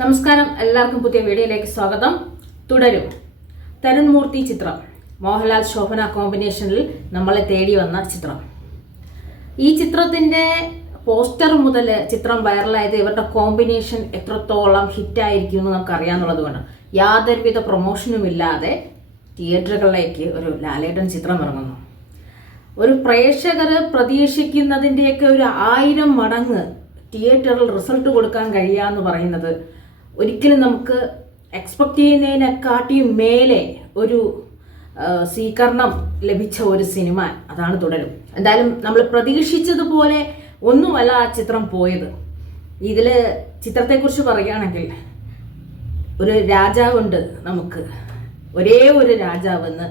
നമസ്കാരം, എല്ലാവർക്കും പുതിയ വീഡിയോയിലേക്ക് സ്വാഗതം. തുടരും തരുൺ മൂർത്തി ചിത്രം. മോഹൻലാൽ ശോഭന കോമ്പിനേഷനിൽ നമ്മളെ തേടി വന്ന ചിത്രം. ഈ ചിത്രത്തിന്റെ പോസ്റ്റർ മുതൽ ചിത്രം വൈറലായത് ഇവരുടെ കോമ്പിനേഷൻ എത്രത്തോളം ഹിറ്റായിരിക്കും എന്ന് നമുക്ക് അറിയാന്നുള്ളത് കൊണ്ട് യാതൊരുവിധ പ്രൊമോഷനും ഇല്ലാതെ തിയേറ്ററുകളിലേക്ക് ഒരു ലാലേട്ടൻ ചിത്രം ഇറങ്ങുന്നു. ഒരു പ്രേക്ഷകർ പ്രതീക്ഷിക്കുന്നതിൻ്റെയൊക്കെ ഒരു 1000 മടങ്ങ് തിയേറ്ററിൽ റിസൾട്ട് കൊടുക്കാൻ കഴിയാന്ന് പറയുന്നത് ഒരിക്കലും നമുക്ക് എക്സ്പെക്ട് ചെയ്യുന്നതിനെക്കാട്ടിയും മേലെ ഒരു സ്വീകരണം ലഭിച്ച ഒരു സിനിമ അതാണ് തുടരും. എന്തായാലും നമ്മൾ പ്രതീക്ഷിച്ചതുപോലെ ഒന്നുമല്ല ആ ചിത്രം പോയത്. ഇതിൽ ചിത്രത്തെക്കുറിച്ച് പറയുകയാണെങ്കിൽ ഒരു രാജാവുണ്ട്, നമുക്ക് ഒരേ ഒരു രാജാവെന്ന്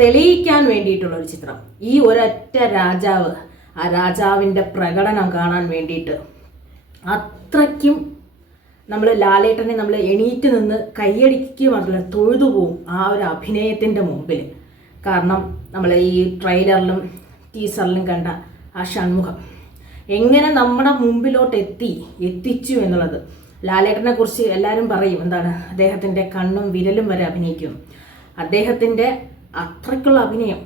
തെളിയിക്കാൻ വേണ്ടിയിട്ടുള്ളൊരു ചിത്രം. ഈ ഒരൊറ്റ രാജാവ്, ആ രാജാവിൻ്റെ പ്രകടനം കാണാൻ വേണ്ടിയിട്ട് അത്രയ്ക്കും നമ്മൾ ലാലേട്ടനെ നമ്മൾ എണീറ്റ് നിന്ന് കൈയടിക്കുക മാത്രമല്ല തൊഴുതു പോവും ആ ഒരു അഭിനയത്തിൻ്റെ മുമ്പിൽ. കാരണം നമ്മൾ ഈ ട്രെയിലറിലും ടീസറിലും കണ്ട ആ ഷൺമുഖം എങ്ങനെ നമ്മുടെ മുമ്പിലോട്ട് എത്തിച്ചു എന്നുള്ളത്. ലാലേട്ടനെ കുറിച്ച് എല്ലാവരും പറയും, എന്താണ് അദ്ദേഹത്തിൻ്റെ കണ്ണും വിരലും വരെ അഭിനയിക്കും. അദ്ദേഹത്തിൻ്റെ അത്രയ്ക്കുള്ള അഭിനയം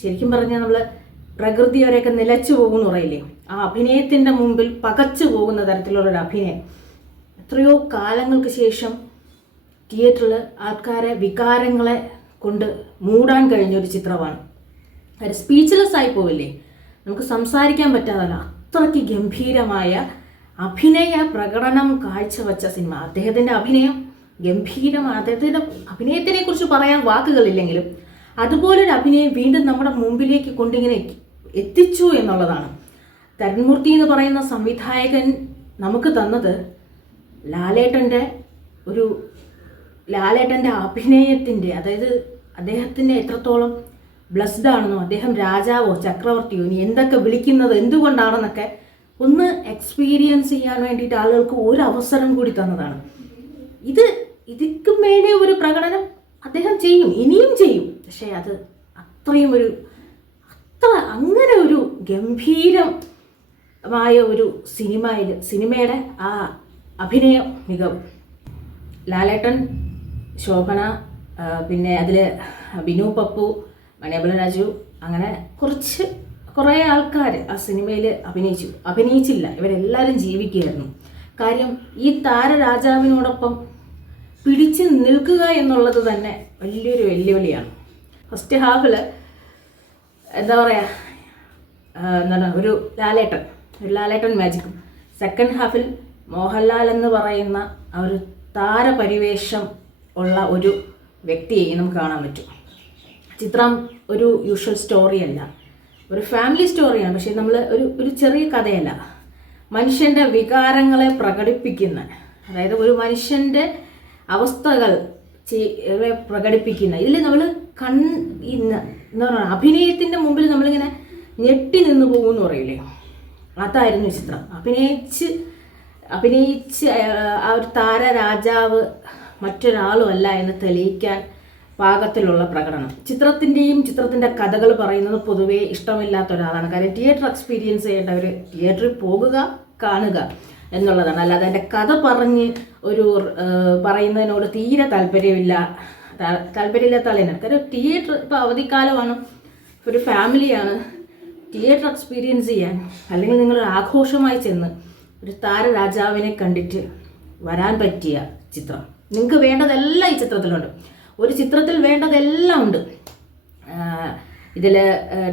ശരിക്കും പറഞ്ഞാൽ നമ്മൾ പ്രകൃതി വരെയൊക്കെ നിലച്ചു പോകുമെന്ന് പറയില്ലേ, ആ അഭിനയത്തിൻ്റെ മുമ്പിൽ പകച്ചു പോകുന്ന തരത്തിലുള്ളൊരു അഭിനയം. എത്രയോ കാലങ്ങൾക്ക് ശേഷം തിയേറ്ററിൽ ആൾക്കാരെ വികാരങ്ങളെ കൊണ്ട് മൂടാൻ കഴിഞ്ഞൊരു ചിത്രമാണ്. അത് സ്പീച്ച്ലെസ് ആയി പോവില്ലേ, നമുക്ക് സംസാരിക്കാൻ പറ്റാതല്ല, അത്രയ്ക്ക് ഗംഭീരമായ അഭിനയ പ്രകടനം കാഴ്ചവെച്ച സിനിമ. അദ്ദേഹത്തിൻ്റെ അഭിനയം ഗംഭീരമാണ്. അദ്ദേഹത്തിൻ്റെ അഭിനയത്തിനെ കുറിച്ച് പറയാൻ വാക്കുകളില്ലെങ്കിലും അതുപോലൊരു അഭിനയം വീണ്ടും നമ്മുടെ മുമ്പിലേക്ക് കൊണ്ടിങ്ങനെ എത്തിച്ചു എന്നുള്ളതാണ്. തരുൺ മൂർത്തി എന്ന് പറയുന്ന സംവിധായകൻ നമുക്ക് തന്നത് ലാലേട്ടൻ്റെ അഭിനയത്തിൻ്റെ, അതായത് അദ്ദേഹത്തിൻ്റെ എത്രത്തോളം ബ്ലസ്ഡ് ആണെന്നോ, അദ്ദേഹം രാജാവോ ചക്രവർത്തിയോ ഇനി എന്തൊക്കെ വിളിക്കുന്നത് എന്തുകൊണ്ടാണെന്നൊക്കെ ഒന്ന് എക്സ്പീരിയൻസ് ചെയ്യാൻ വേണ്ടിയിട്ട് ആളുകൾക്ക് ഒരു അവസരം കൂടി തന്നതാണ്. ഇതിക്ക് മേലെ ഒരു പ്രകടനം അദ്ദേഹം ചെയ്യും, ഇനിയും ചെയ്യും. പക്ഷേ അത് അത്രയും അങ്ങനെ ഒരു ഗംഭീരമായ ഒരു സിനിമയുടെ ആ അഭിനയ മികവ്. ലാലേട്ടൻ, ശോഭന, പിന്നെ അതിൽ ബിനു പപ്പു, മണിയമ്പല രാജു, അങ്ങനെ കുറേ ആൾക്കാർ ആ സിനിമയിൽ അഭിനയിച്ചില്ല. ഇവരെല്ലാവരും ജീവിക്കുകയായിരുന്നു. കാര്യം ഈ താരരാജാവിനോടൊപ്പം പിടിച്ച് നിൽക്കുക എന്നുള്ളത് തന്നെ വലിയൊരു വെല്ലുവിളിയാണ്. ഫസ്റ്റ് ഹാഫിൽ എന്താ പറയുക, ഒരു ലാലേട്ടൻ മാജിക്കും, സെക്കൻഡ് ഹാഫിൽ മോഹൻലാൽ എന്ന് പറയുന്ന ആ ഒരു താരപരിവേഷം ഉള്ള ഒരു വ്യക്തിയെ നമുക്ക് കാണാൻ പറ്റും. ചിത്രം ഒരു യൂഷ്വൽ സ്റ്റോറിയല്ല, ഒരു ഫാമിലി സ്റ്റോറിയാണ്. പക്ഷേ നമ്മൾ ഒരു ചെറിയ കഥയല്ല, മനുഷ്യൻ്റെ വികാരങ്ങളെ പ്രകടിപ്പിക്കുന്ന, അതായത് ഒരു മനുഷ്യൻ്റെ അവസ്ഥകൾ പ്രകടിപ്പിക്കുന്ന, ഇതിൽ നമ്മൾ എന്താ പറയുക, അഭിനയത്തിൻ്റെ മുമ്പിൽ നമ്മളിങ്ങനെ ഞെട്ടി നിന്ന് പോകുമെന്ന് പറയില്ലേ, അതായിരുന്നു ചിത്രം. അഭിനയിച്ച് ആ ഒരു താരരാജാവ് മറ്റൊരാളും അല്ല എന്ന് തെളിയിക്കാൻ പാകത്തിലുള്ള പ്രകടനം. ചിത്രത്തിൻ്റെ കഥകൾ പറയുന്നത് പൊതുവേ ഇഷ്ടമില്ലാത്ത ഒരാളാണ്. കാര്യം തിയേറ്റർ എക്സ്പീരിയൻസ് ചെയ്യേണ്ടവർ തിയേറ്ററിൽ പോകുക, കാണുക എന്നുള്ളതാണ്. അല്ലാതെ എൻ്റെ കഥ പറയുന്നതിനോട് തീരെ താല്പര്യമില്ലാത്ത ആളാണ്. കാര്യം തിയേറ്റർ ഇപ്പോൾ അവധിക്കാലമാണ്, ഒരു ഫാമിലിയാണ്, തിയേറ്റർ എക്സ്പീരിയൻസ് ചെയ്യാൻ അല്ലെങ്കിൽ നിങ്ങൾ ആഘോഷമായി ചെന്ന് ഒരു താരരാജാവിനെ കണ്ടിട്ട് വരാൻ പറ്റിയ ചിത്രം. നിങ്ങൾക്ക് വേണ്ടതെല്ലാം ഈ ചിത്രത്തിലുണ്ട്. ഒരു ചിത്രത്തിൽ വേണ്ടതെല്ലാം ഉണ്ട്. ഇതിൽ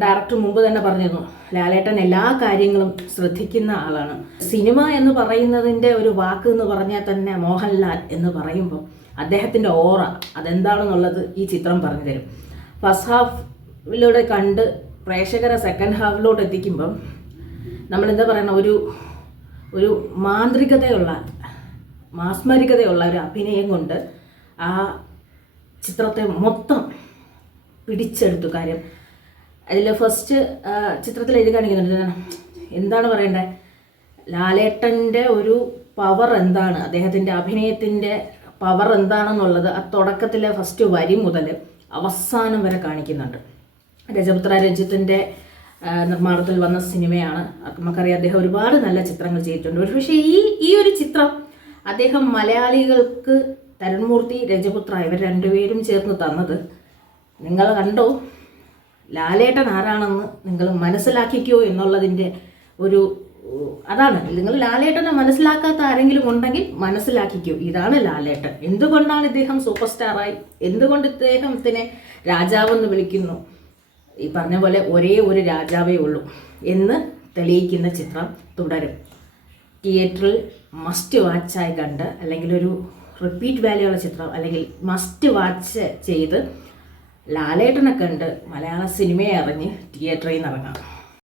ഡയറക്ടർ മുമ്പ് തന്നെ പറഞ്ഞിരുന്നു, ലാലേട്ടൻ എല്ലാ കാര്യങ്ങളും ശ്രദ്ധിക്കുന്ന ആളാണ്. സിനിമ എന്ന് പറയുന്നതിൻ്റെ ഒരു വാക്ക് എന്ന് പറഞ്ഞാൽ തന്നെ മോഹൻലാൽ എന്ന് പറയുമ്പോൾ അദ്ദേഹത്തിൻ്റെ ഓറ അതെന്താണെന്നുള്ളത് ഈ ചിത്രം പറഞ്ഞു തരും. ഫസ്റ്റ് ഹാഫിലൂടെ കണ്ട് പ്രേക്ഷകരെ സെക്കൻഡ് ഹാഫിലോട്ട് എത്തിക്കുമ്പം നമ്മളെന്താ പറയുന്ന ഒരു മാസ്മരികതയുള്ള ഒരു അഭിനയം കൊണ്ട് ആ ചിത്രത്തെ മൊത്തം പിടിച്ചെടുത്തു. കാര്യം അതിൽ ഫസ്റ്റ് ചിത്രത്തിൽ എഴുതി കാണിക്കുന്നുണ്ട്, എന്താണ് പറയണ്ടേ, ലാലേട്ടൻ്റെ ഒരു പവർ എന്താണ്, അദ്ദേഹത്തിൻ്റെ അഭിനയത്തിൻ്റെ പവർ എന്താണെന്നുള്ളത് ആ തുടക്കത്തിലെ ഫസ്റ്റ് വരി മുതൽ അവസാനം വരെ കാണിക്കുന്നുണ്ട്. രജപുത്ര രഞ്ജിത്തിൻ്റെ നിർമ്മാണത്തിൽ വന്ന സിനിമയാണ്. നമുക്കറിയാം അദ്ദേഹം ഒരുപാട് നല്ല ചിത്രങ്ങൾ ചെയ്തിട്ടുണ്ട്. പക്ഷേ ഈ ഒരു ചിത്രം അദ്ദേഹം മലയാളികൾക്ക് തരുൺമൂർത്തി, രജപുത്ര ഇവർ രണ്ടുപേരും ചേർന്ന് തന്നത്. നിങ്ങൾ കണ്ടോ, ലാലേട്ടൻ ആരാണെന്ന് നിങ്ങൾ മനസ്സിലാക്കിക്കോ എന്നുള്ളതിൻ്റെ ഒരു അതാണ്. നിങ്ങൾ ലാലേട്ടനെ മനസ്സിലാക്കാത്ത ആരെങ്കിലും ഉണ്ടെങ്കിൽ മനസ്സിലാക്കിക്കോ, ഇതാണ് ലാലേട്ടൻ. എന്തുകൊണ്ടാണ് ഇദ്ദേഹം സൂപ്പർ സ്റ്റാറായി, എന്തുകൊണ്ട് ഇദ്ദേഹത്തിനെ രാജാവെന്ന് വിളിക്കുന്നു, ഈ പറഞ്ഞ പോലെ ഒരേ ഒരു രാജാവേ ഉള്ളൂ എന്ന് തെളിയിക്കുന്ന ചിത്രം തുടരും. തിയേറ്ററിൽ മസ്റ്റ് വാച്ചായി കണ്ട്, അല്ലെങ്കിൽ ഒരു റിപ്പീറ്റ് വാല്യുള്ള ചിത്രം, അല്ലെങ്കിൽ മസ്റ്റ് വാച്ച് ചെയ്ത് ലാലേട്ടനെ കണ്ട് മലയാള സിനിമയെ അറിഞ്ഞ് തിയേറ്ററിൽ നിന്ന് ഇറങ്ങാം.